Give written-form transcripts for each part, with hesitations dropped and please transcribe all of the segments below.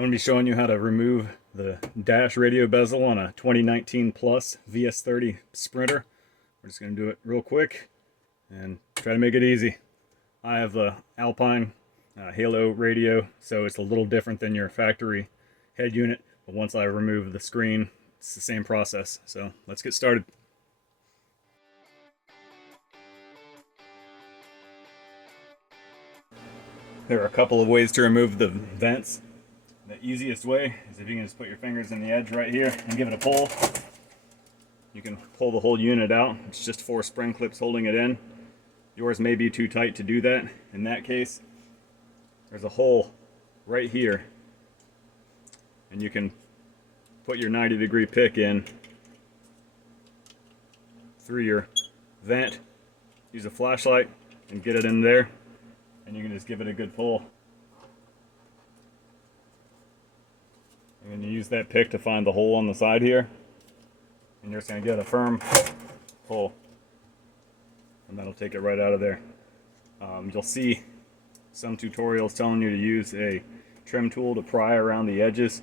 I'm going to be showing you how to remove the dash radio bezel on a 2019 Plus VS30 Sprinter. We're just going to do it real quick and try to make it easy. I have the Alpine Halo radio, so it's a little different than your factory head unit, but once I remove the screen, it's the same process. So let's get started. There are a couple of ways to remove the vents. The easiest way is if you can just put your fingers in the edge right here and give it a pull. You can pull the whole unit out. It's just 4 spring clips holding it in. Yours may be too tight to do that. In that case, there's a hole right here, and you can put your 90-degree pick in through your vent, use a flashlight and get it in there, and you can just give it a good pull. And then you use that pick to find the hole on the side here, and you're just going to give it a firm pull, and that'll take it right out of there. You'll see some tutorials telling you to use a trim tool to pry around the edges.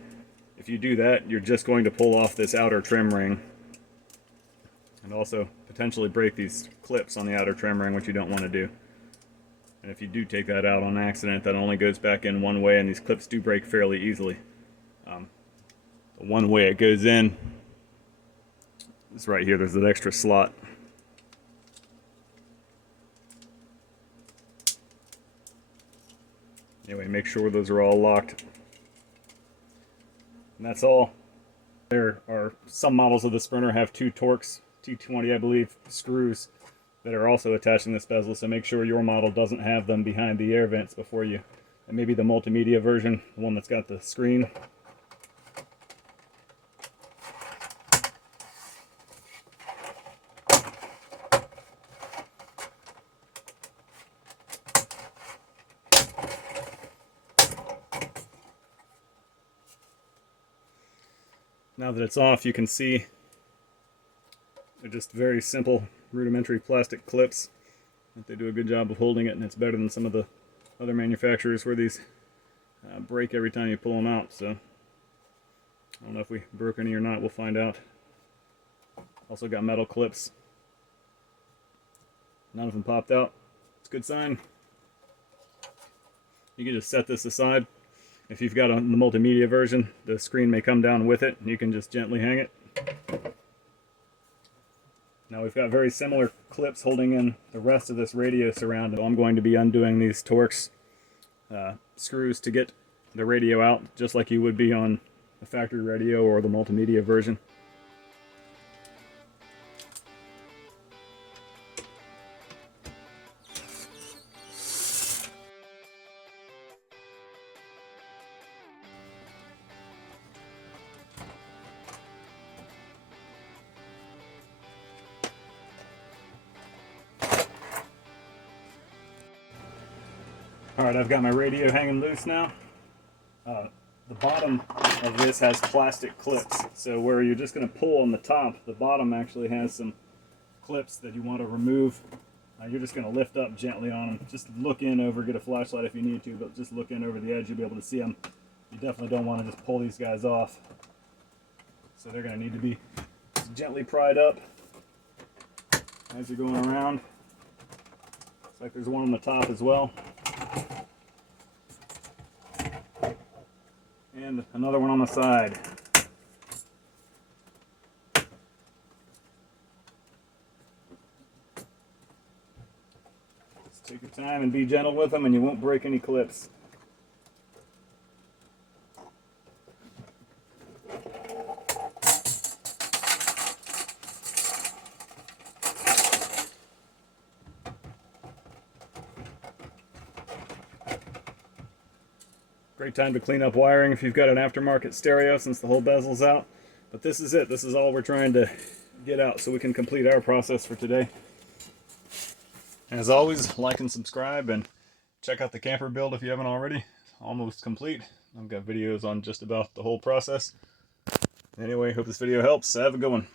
If you do that, you're just going to pull off this outer trim ring and also potentially break these clips on the outer trim ring, which you don't want to do. And if you do take that out on accident, that only goes back in one way, and these clips do break fairly easily. The one way it goes in is right here. There's an extra slot. Anyway, make sure those are all locked. And that's all. There are some models of the Sprinter have 2 Torx T20, I believe, screws that are also attached in this bezel, so make sure your model doesn't have them behind the air vents before you. And maybe the multimedia version, the one that's got the screen. Now that it's off, you can see they're just very simple, rudimentary plastic clips. They do a good job of holding it, and it's better than some of the other manufacturers where these break every time you pull them out. So I don't know if we broke any or not. We'll find out. Also got metal clips. None of them popped out. It's a good sign. You can just set this aside. If you've got the multimedia version, the screen may come down with it, and you can just gently hang it. Now we've got very similar clips holding in the rest of this radio surround. I'm going to be undoing these Torx screws to get the radio out, just like you would be on the factory radio or the multimedia version. Alright, I've got my radio hanging loose now. The bottom of this has plastic clips, so where you're just going to pull on the top, the bottom actually has some clips that you want to remove. You're just going to lift up gently on them. Just look in over, get a flashlight if you need to, but just look in over the edge, you'll be able to see them. You definitely don't want to just pull these guys off. So they're going to need to be gently pried up as you're going around. Looks like there's one on the top as well. And another one on the side. Just take your time and be gentle with them, and you won't break any clips. Great time to clean up wiring if you've got an aftermarket stereo, since the whole bezel's out. But this is it. This is all we're trying to get out so we can complete our process for today. As always, like and subscribe, and check out the camper build if you haven't already. Almost complete. I've got videos on just about the whole process. Anyway, hope this video helps. Have a good one.